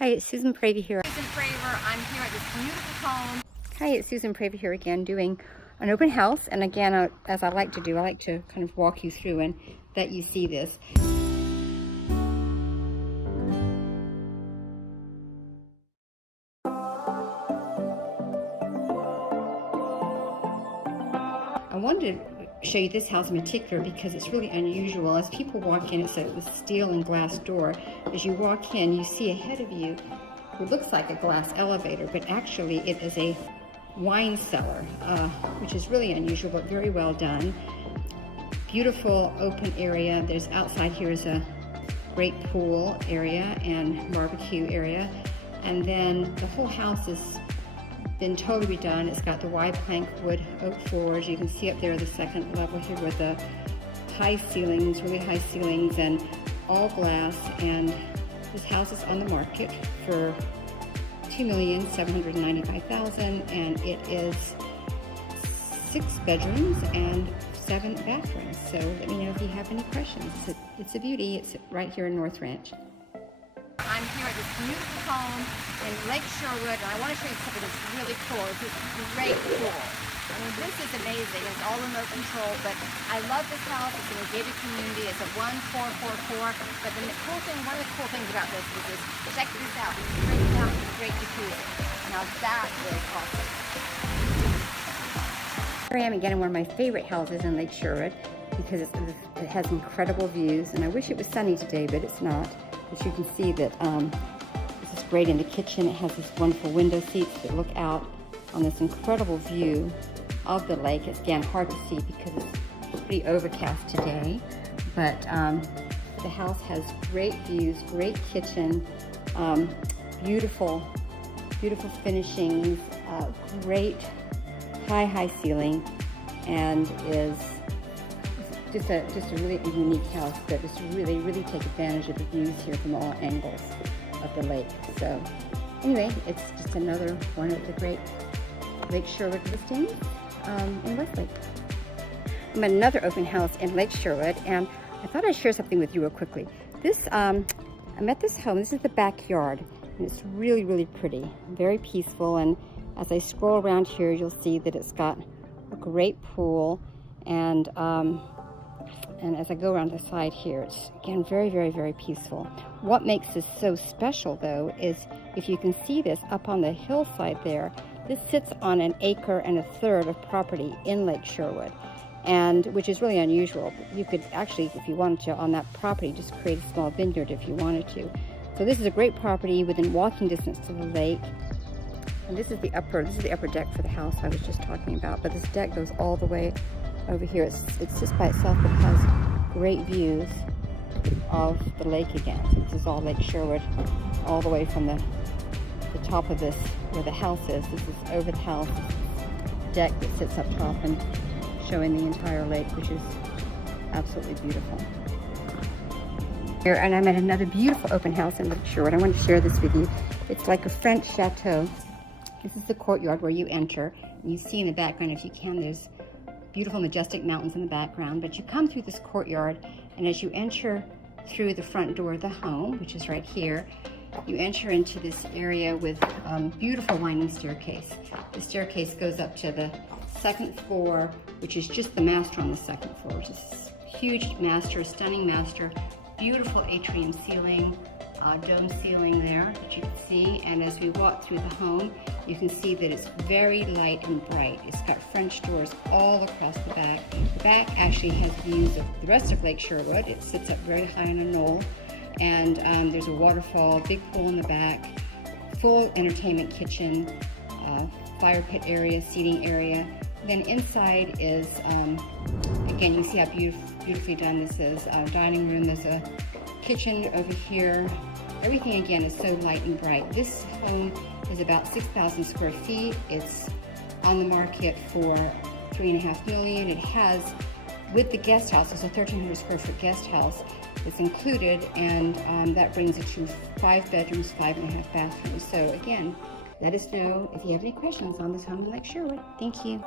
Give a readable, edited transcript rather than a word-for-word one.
Hi, it's Susan Praver here. Susan Praver, I'm here at this beautiful home. Hi, it's Susan Praver here again doing an open house. And again, as I like to do, I like to kind of walk you through and that you see this. I wanted to show you this house in particular because it's really unusual. As people walk in, it's a steel and glass door. As you walk in, you see ahead of you what looks like a glass elevator, but actually it is a wine cellar, which is really unusual, but very well done. Beautiful open area. There's outside here is a great pool area and barbecue area. And then the whole house has been totally redone. It's got the wide plank wood oak floors. You can see up there the second level here with the high ceilings, really high ceilings, and all glass. And this house is on the market for $2,795,000, and it is 6 bedrooms and 7 bathrooms. So let me know if you have any questions. It's a beauty. It's right here in North Ranch. I'm here at this beautiful home in Lake Sherwood, and I want to show you something that's really cool. It's this great pool. I mean, this is amazing. It's all remote control, but I love this house. It's in a gated community. It's a 1444. But the cool thing, one of the cool things about this is this. Check this out. It's straight out with a great jacuzzi. Now that is awesome. Here I am again in one of my favorite houses in Lake Sherwood because it has incredible views, and I wish it was sunny today, but it's not. But you can see that this is great in the kitchen. It has these wonderful window seats that look out on this incredible view of the lake. It's again hard to see because it's pretty overcast today, but the house has great views, great kitchen, beautiful finishings, great high ceiling, and is just a really unique house that just really take advantage of the views here from all angles of the lake. So anyway, it's just another one of the great Lake Sherwood listings in Westlake. I'm at another open house in Lake Sherwood, and I thought I'd share something with you real quickly. I'm at this home. This is the backyard, and it's really pretty, very peaceful. And as I scroll around here, you'll see that it's got a great pool, and as I go around the side here, it's again very peaceful. What makes this so special though is if you can see this up on the hillside there, this sits on 1.25 acres of property in Lake Sherwood, and which is really unusual. You could actually, if you wanted to, on that property, just create a small vineyard if you wanted to. So this is a great property within walking distance to the lake. And this is the upper deck for the house I was just talking about. But this deck goes all the way over here. It's just by itself, but it has great views of the lake again. So this is all Lake Sherwood, all the way from the top of this, where the house is. This is over the house, this deck that sits up top and showing the entire lake, which is absolutely beautiful. Here, and I'm at another beautiful open house in Lake Sherwood. I want to share this with you. It's like a French chateau. This is the courtyard where you enter. And you see in the background, if you can, there's beautiful majestic mountains in the background, but you come through this courtyard, and as you enter through the front door of the home, which is right here, you enter into this area with beautiful winding staircase. The staircase goes up to the second floor, which is just the master on the second floor, which is a huge master, stunning master, beautiful atrium ceiling, dome ceiling there that you can see. And as we walk through the home, you can see that it's very light and bright. It's got French doors all across the back. The back actually has views of the rest of Lake Sherwood. It sits up very high on a knoll, and there's a waterfall, big pool in the back, full entertainment kitchen, fire pit area, seating area. Then inside is, again, you see how beautifully done this is. Dining room, there's a kitchen over here. Everything again is so light and bright. This home is about 6,000 square feet. It's on the market for $3.5 million. It has, with the guest house, it's a 1,300 square foot guest house. It's included, and that brings it to 5 bedrooms, 5.5 bathrooms. So again, let us know if you have any questions on this home in Lake Sherwood. Thank you.